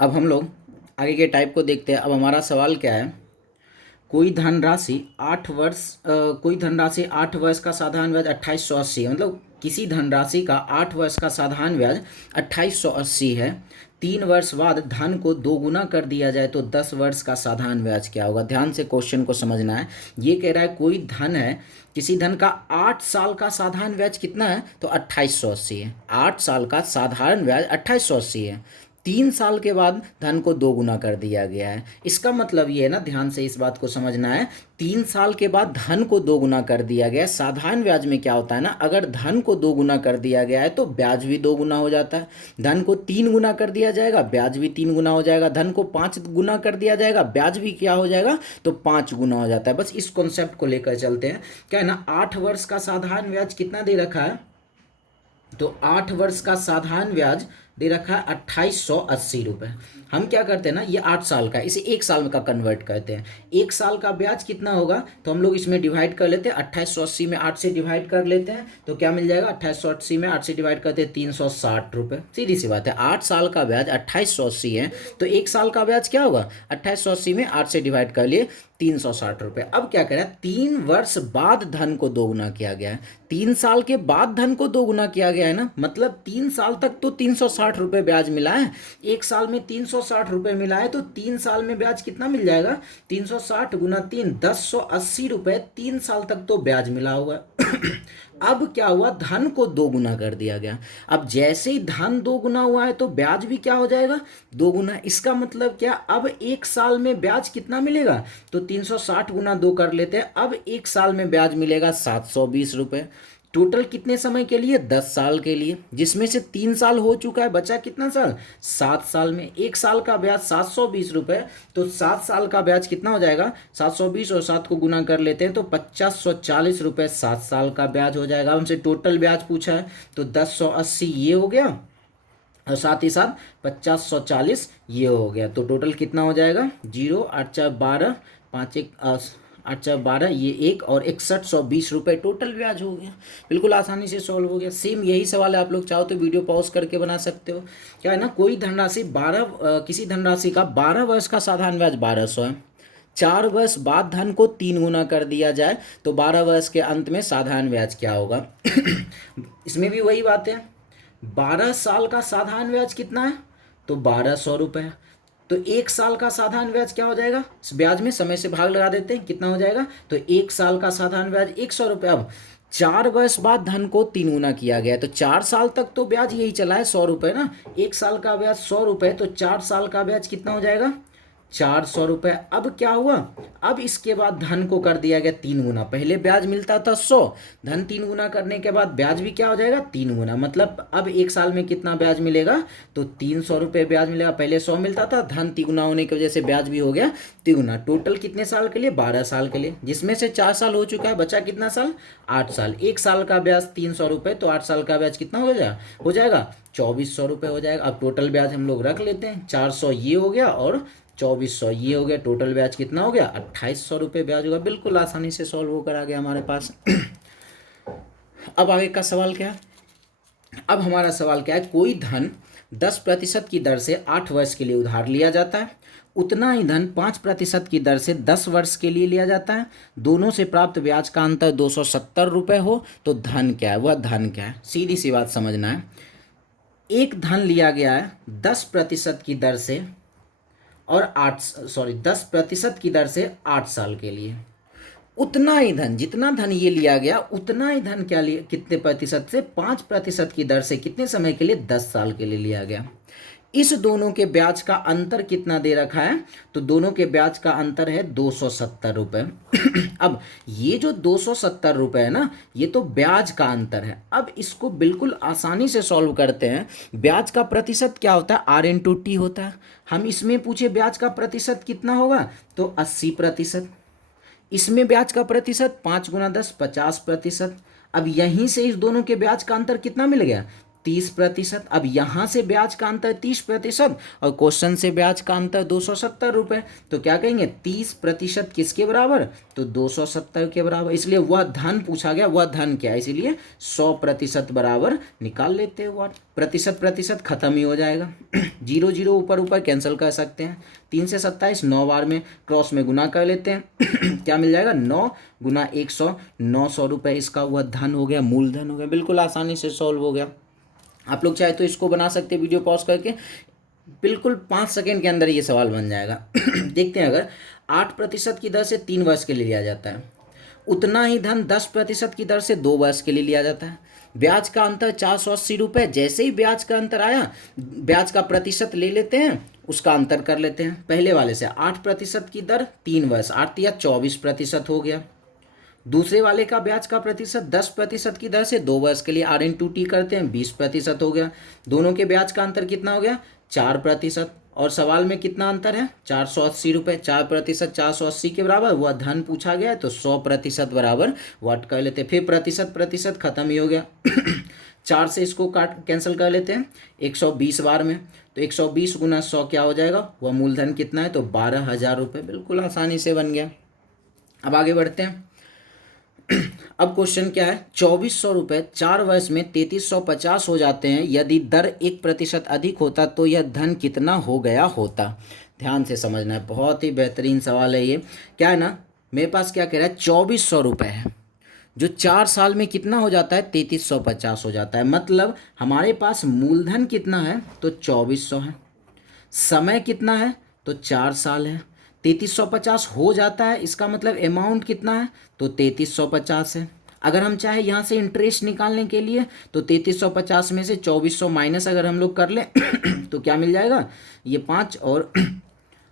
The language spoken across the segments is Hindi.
अब हम लोग आगे के टाइप को देखते हैं। अब हमारा सवाल क्या है, कोई धनराशि 8 वर्ष का साधारण ब्याज 2880 है। मतलब किसी धनराशि का 8 वर्ष का साधारण ब्याज 2880 है। 3 वर्ष बाद धन को दोगुना कर दिया जाए तो 10 वर्ष का साधारण ब्याज क्या होगा। ध्यान से क्वेश्चन को समझना है। ये कह रहा है कोई धन है, किसी धन का 8 साल का साधारण ब्याज कितना है, तो 2880 है। 8 साल का साधारण ब्याज 2880 है। 3 साल के बाद धन को दोगुना कर दिया गया है। इसका मतलब ये है ना, ध्यान से इस बात को समझना है। 3 साल के बाद धन को दोगुना कर दिया गया है। साधारण ब्याज में क्या होता है ना, अगर धन को दोगुना कर दिया गया है तो ब्याज भी दोगुना हो जाता है। धन को 3 गुना कर दिया जाएगा, ब्याज भी 3 गुना हो जाएगा। धन को 5 गुना कर दिया जाएगा, ब्याज भी क्या हो जाएगा, तो 5 गुना हो जाता है। बस इस कॉन्सेप्ट को लेकर चलते हैं। क्या है ना, 8 वर्ष का साधारण ब्याज कितना दे रखा है, तो 8 वर्ष का साधारण ब्याज दे रखा है 2880 रुपये। हम क्या करते हैं ना, ये 8 साल का, इसे 1 साल का कन्वर्ट करते हैं। 1 साल का ब्याज कितना होगा, तो हम लोग इसमें डिवाइड कर लेते हैं। 2880 में 8 से डिवाइड कर लेते हैं तो क्या मिल जाएगा, 2880 में 8 से डिवाइड करते हैं 360 रुपये। सीधी सी बात है, 8 साल का ब्याज 2880 है तो 1 साल का ब्याज क्या होगा, 2880 में 8 से डिवाइड कर लिए 360 रुपये। अब क्या करें, 3 वर्ष बाद धन को दोगुना किया गया है। 3 साल के बाद धन को दोगुना किया गया है ना, मतलब 3 साल तक तो 360 रुपये ब्याज मिला है। 1 साल में 360 रुपये मिला है तो 3 साल में ब्याज कितना मिल जाएगा, 360 गुना 3, 1080 रुपये 3 साल तक तो ब्याज मिला हुआ है। अब क्या हुआ, धन को दोगुना कर दिया गया। अब जैसे ही धन दोगुना हुआ है तो ब्याज भी क्या हो जाएगा, दोगुना। इसका मतलब क्या, अब 1 साल में ब्याज कितना मिलेगा, तो 360 गुना 2 कर लेते हैं। अब 1 साल में ब्याज मिलेगा 720 रुपये। टोटल कितने समय के लिए, 10 साल के लिए, जिसमें से 3 साल हो चुका है, बचा कितना साल, 7 साल में। 1 साल का ब्याज 720 रुपये, तो 7 साल का ब्याज कितना हो जाएगा, 720 और 7 को गुना कर लेते हैं तो 2540 रुपये 7 साल का ब्याज हो जाएगा। हमसे टोटल ब्याज पूछा है तो 1080 ये हो गया और साथ ही साथ 5040 ये हो गया। तो टोटल कितना हो जाएगा, 0 8 4 12, 5 1 8 4 12, ये 1 और 6120 रुपये टोटल ब्याज हो गया। बिल्कुल आसानी से सॉल्व हो गया। सेम यही सवाल है, आप लोग चाहो तो वीडियो पॉज करके बना सकते हो। क्या है ना, कोई धनराशि किसी धनराशि का 12 वर्ष का साधारण ब्याज 1200 है। 4 वर्ष बाद धन को 3 गुना कर दिया जाए तो 12 वर्ष के अंत में साधारण ब्याज क्या होगा। इसमें भी वही बात है, 12 साल का साधारण ब्याज कितना है, तो 1200 रुपये। तो 1 साल का साधारण ब्याज क्या हो जाएगा, इस ब्याज में समय से भाग लगा देते हैं, कितना हो जाएगा, तो 1 साल का साधारण ब्याज 100 रुपये। अब 4 वर्ष बाद धन को 3 गुना किया गया है तो 4 साल तक तो ब्याज यही चला है 100 रुपये ना। 1 साल का ब्याज 100 रुपये, तो 4 साल का ब्याज कितना हो जाएगा, 400 रुपये। अब क्या हुआ, अब इसके बाद धन को कर दिया गया 3 गुना। पहले ब्याज मिलता था 100, धन 3 गुना करने के बाद ब्याज भी क्या हो जाएगा, 3 गुना। मतलब अब 1 साल में कितना ब्याज मिलेगा, तो 300 रुपये ब्याज मिलेगा। पहले 100 मिलता था, धन 3 गुना होने की वजह से ब्याज भी हो गया 3 गुना। टोटल कितने साल के लिए, 12 साल के लिए, जिसमें से 4 साल हो चुका है, बचा कितना साल, 8 साल। 1 साल का ब्याज 300 रुपये, तो 8 साल का ब्याज कितना हो जाएगा 2400 रुपये हो जाएगा। अब टोटल ब्याज हम लोग रख लेते हैं, 400 ये हो गया और 2400 ये हो गया। टोटल ब्याज कितना हो गया, 2800 रुपये ब्याज होगा। बिल्कुल आसानी से सॉल्व होकर आ गया हमारे पास। अब आगे का सवाल क्या है, अब हमारा सवाल क्या है, कोई धन 10% की दर से 8 वर्ष के लिए उधार लिया जाता है। उतना ही धन 5% की दर से 10 वर्ष के लिए लिया जाता है। दोनों से प्राप्त ब्याज का अंतर 270 रुपये हो तो धन क्या है, वह धन क्या है। सीधी सी बात समझना है, एक धन लिया गया है 10% की दर से और 10% की दर से 8 साल के लिए। उतना ही धन, जितना धन ये लिया गया उतना ही धन क्या लिया, कितने प्रतिशत से, 5% की दर से कितने समय के लिए, 10 साल के लिए लिया गया। इस दोनों के ब्याज का अंतर कितना दे रखा है, तो दोनों के ब्याज का अंतर है 270 रुपये। अब ये जो 270 रुपये है ना, ये तो ब्याज का अंतर है। अब इसको बिल्कुल आसानी से सॉल्व करते हैं। ब्याज का प्रतिशत क्या होता है, R/T होता है। हम इसमें पूछे ब्याज का प्रतिशत कितना होगा, तो 80%। इसमें ब्याज का प्रतिशत 5 गुना 10, 50%। अब यहीं से इस दोनों के ब्याज का अंतर कितना मिल गया, 30%। अब यहाँ से ब्याज का अंतर 30% और क्वेश्चन से ब्याज का अंतर 270 रुपये, तो क्या कहेंगे 30% किसके बराबर, तो 270 के बराबर। इसलिए वह धन पूछा गया, वह धन क्या है, इसीलिए 100% बराबर निकाल लेते हैं वर्ड। प्रतिशत प्रतिशत खत्म ही हो जाएगा। 0 0 ऊपर ऊपर कैंसिल कर सकते हैं। 3 से 27 9 बार में क्रॉस में गुना कर लेते हैं। क्या मिल जाएगा 9 गुना 100, 900 रुपये इसका वह धन हो गया, मूलधन हो गया। बिल्कुल आसानी से सॉल्व हो गया। आप लोग चाहे तो इसको बना सकते हैं वीडियो पॉज करके, बिल्कुल 5 सेकेंड के अंदर ये सवाल बन जाएगा। देखते हैं, अगर 8% की दर से 3 वर्ष के लिए लिया जाता है, उतना ही धन 10% की दर से 2 वर्ष के लिए लिया जाता है। ब्याज का अंतर 480 रुपये। जैसे ही ब्याज का अंतर आया, ब्याज का प्रतिशत ले लेते हैं, उसका अंतर कर लेते हैं पहले वाले से। 8% की दर 3 वर्ष, 8 या 24% हो गया। दूसरे वाले का ब्याज का प्रतिशत 10% की दर से 2 वर्ष के लिए आर इन टू टी करते हैं, 20% हो गया। दोनों के ब्याज का अंतर कितना हो गया, 4%। और सवाल में कितना अंतर है, 480 रुपये। 4% 480 के बराबर वह धन पूछा गया है, तो 100% बराबर वाट कर लेते हैं। फिर प्रतिशत प्रतिशत खत्म ही हो गया। 4 से इसको काट कैंसिल कर लेते हैं 120 बार में, तो 120 गुना 100 क्या हो जाएगा, वह मूलधन कितना है, तो 12,000 रुपये। बिल्कुल आसानी से बन गया। अब आगे बढ़ते हैं। अब क्वेश्चन क्या है, 2400 रुपये 4 वर्ष में 3350 हो जाते हैं। यदि दर 1% अधिक होता तो यह धन कितना हो गया होता। ध्यान से समझना है, बहुत ही बेहतरीन सवाल है ये। क्या है ना, मेरे पास क्या कह रहा है, 2400 रुपये है, जो 4 साल में कितना हो जाता है, 3350 हो जाता है। मतलब हमारे पास मूलधन कितना है, तो 2400 है। समय कितना है, तो 4 साल है। 3350 हो जाता है, इसका मतलब अमाउंट कितना है, तो 3350 है। अगर हम चाहे यहाँ से इंटरेस्ट निकालने के लिए, तो 3350 में से 2400 माइनस अगर हम लोग कर लें तो क्या मिल जाएगा, ये 5 और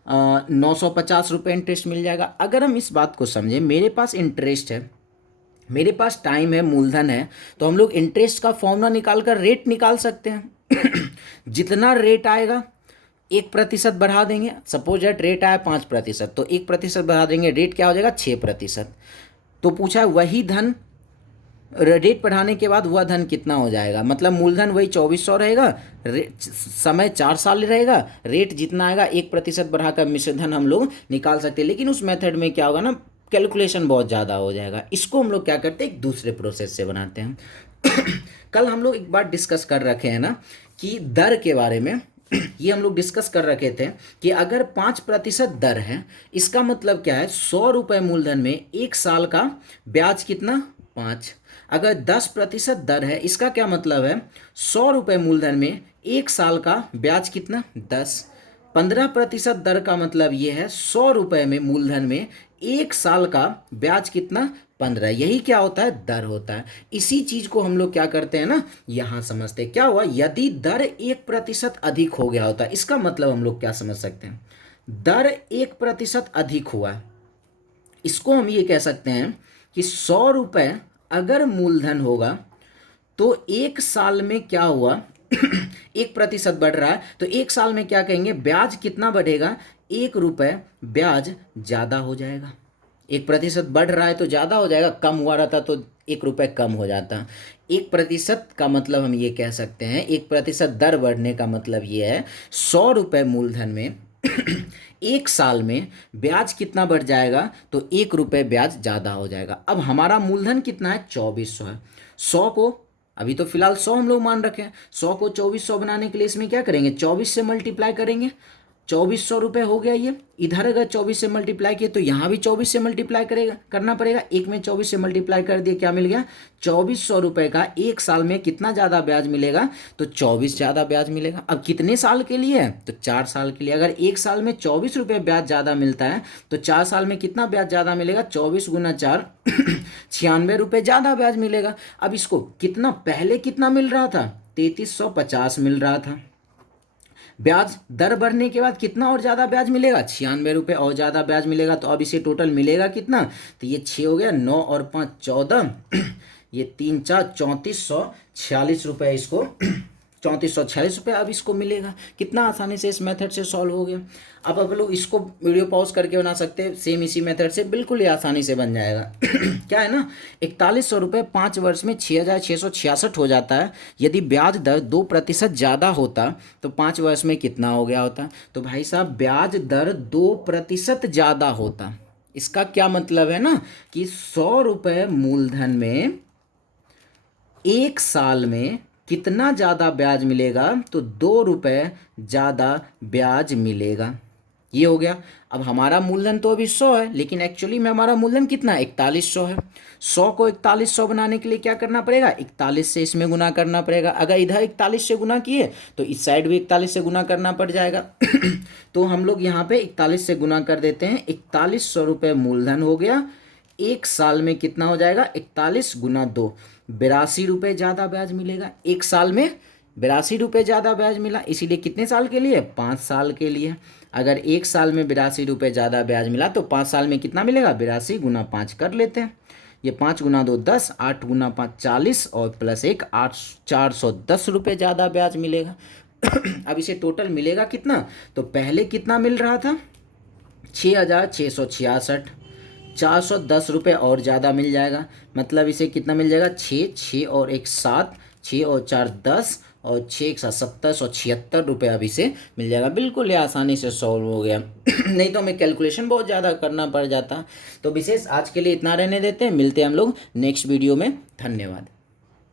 950 रुपये इंटरेस्ट मिल जाएगा। अगर हम इस बात को समझें, मेरे पास इंटरेस्ट है, मेरे पास टाइम है, मूलधन है, तो हम लोग इंटरेस्ट का फॉर्मूला निकाल कर रेट निकाल सकते हैं। जितना रेट आएगा 1% बढ़ा देंगे। सपोज दैट रेट आया 5%, तो 1% बढ़ा देंगे, रेट क्या हो जाएगा 6%। तो पूछा है वही धन, रेट बढ़ाने के बाद वह धन कितना हो जाएगा, मतलब मूलधन वही 2400 रहेगा, समय 4 साल रहेगा, रेट जितना आएगा 1% बढ़ाकर मिश्र धन हम लोग निकाल सकते हैं। लेकिन उस मेथड में क्या होगा ना, कैलकुलेशन बहुत ज़्यादा हो जाएगा। इसको हम लोग क्या करते हैं, एक दूसरे प्रोसेस से बनाते हैं। कल हम लोग एक बार डिस्कस कर रखे हैं ना कि दर के बारे में, ये हम लोग डिस्कस कर रखे थे कि अगर 5% दर है, इसका मतलब क्या है, 100 रुपये मूलधन में 1 साल का ब्याज कितना, 5। अगर 10% दर है, इसका क्या मतलब है, 100 रुपये मूलधन में 1 साल का ब्याज कितना, 10। 15% दर का मतलब ये है 100 रुपये में मूलधन में 1 साल का ब्याज कितना, 15। यही क्या होता है, दर होता है। इसी चीज को हम लोग क्या करते हैं ना, यहाँ समझते हैं। क्या हुआ, यदि दर 1% अधिक हो गया होता, इसका मतलब हम लोग क्या समझ सकते हैं, दर 1% अधिक हुआ, इसको हम ये कह सकते हैं कि 100 रुपये अगर मूलधन होगा तो 1 साल में क्या हुआ, 1% बढ़ रहा है, तो 1 साल में क्या कहेंगे, ब्याज कितना बढ़ेगा, 1 रुपये ब्याज ज़्यादा हो जाएगा। 1% बढ़ रहा है तो ज़्यादा हो जाएगा, कम हुआ रहता तो 1 रुपये कम हो जाता। 1% का मतलब हम ये कह सकते हैं, 1% दर बढ़ने का मतलब ये है 100 रुपये मूलधन में 1 साल में ब्याज कितना बढ़ जाएगा, तो 1 रुपये ब्याज ज़्यादा हो जाएगा। अब हमारा मूलधन कितना है, 2400 है। 100 को अभी तो फिलहाल 100 हम लोग मान रखे हैं, 100 को 2400 बनाने के लिए इसमें क्या करेंगे, 24 से मल्टीप्लाई करेंगे, 2400 रुपये हो गया। ये इधर अगर 24 से मल्टीप्लाई किए तो यहाँ भी 24 से मल्टीप्लाई करना पड़ेगा। एक में 24 से मल्टीप्लाई कर दिए, क्या मिल गया, 2400 रुपये का 1 साल में कितना ज़्यादा ब्याज मिलेगा, तो 24 ज़्यादा ब्याज मिलेगा। अब कितने साल के लिए है, तो 4 साल के लिए। अगर 1 साल में 24 रुपये ब्याज ज़्यादा मिलता है, तो 4 साल में कितना ब्याज ज़्यादा मिलेगा, 24 गुना 4 96 रुपये ज़्यादा ब्याज मिलेगा। अब इसको कितना, पहले कितना मिल रहा था, 3350 मिल रहा था। ब्याज दर बढ़ने के बाद कितना और ज़्यादा ब्याज मिलेगा, 96 रुपये और ज़्यादा ब्याज मिलेगा। तो अब इसे टोटल मिलेगा कितना, तो ये 6 हो गया, 9 और 5 14, ये 3 4 3446 रुपये इसको ₹3446 अब इसको मिलेगा। कितना आसानी से इस मेथड से सॉल्व हो गया। अब आप लोग इसको वीडियो पॉज करके बना सकते हैं, सेम इसी मेथड से बिल्कुल ही आसानी से बन जाएगा। क्या है ना, ₹4100 5 वर्ष में 6666 हो जाता है। यदि ब्याज दर 2% ज़्यादा होता तो 5 वर्ष में कितना हो गया होता? तो भाई साहब ब्याज दर 2% ज़्यादा होता। इसका क्या मतलब है ना कि ₹100 मूलधन में 1 साल में कितना ज़्यादा ब्याज मिलेगा? तो ₹2 ज़्यादा ब्याज मिलेगा। ये हो गया। अब हमारा मूलधन तो अभी 100 है, लेकिन एक्चुअली में हमारा मूलधन कितना है? 4100 है। 100 को 4100 बनाने के लिए क्या करना पड़ेगा? 41 से इसमें गुना करना पड़ेगा। अगर इधर 41 से गुना किए तो इस साइड भी 41 से गुना करना पड़ जाएगा। तो हम लोग यहाँ पे 41 से गुना कर देते हैं। ₹4100 मूलधन हो गया। 1 साल में कितना हो जाएगा? 41 गुना 2, ₹82 ज़्यादा ब्याज मिलेगा। 1 साल में ₹82 ज़्यादा ब्याज मिला, इसीलिए कितने साल के लिए? 5 साल के लिए। अगर 1 साल में ₹82 ज़्यादा ब्याज मिला तो 5 साल में कितना मिलेगा? 82 गुना 5 कर लेते हैं। ये 5 गुना 2 10, 8 गुना 5 40 और प्लस 1 8, ₹410 ज़्यादा ब्याज मिलेगा। अब इसे टोटल मिलेगा कितना? तो पहले कितना मिल रहा था? 6666, ₹410 और ज़्यादा मिल जाएगा। मतलब इसे कितना मिल जाएगा? 6, 6 और 1 7, 6 और 4 10 और 6 1 7 ₹76 अब इसे मिल जाएगा। बिल्कुल ये आसानी से सॉल्व हो गया। नहीं तो हमें कैलकुलेशन बहुत ज़्यादा करना पड़ जाता। तो विशेष आज के लिए इतना रहने देते हैं, मिलते हैं हम लोग नेक्स्ट वीडियो में। धन्यवाद।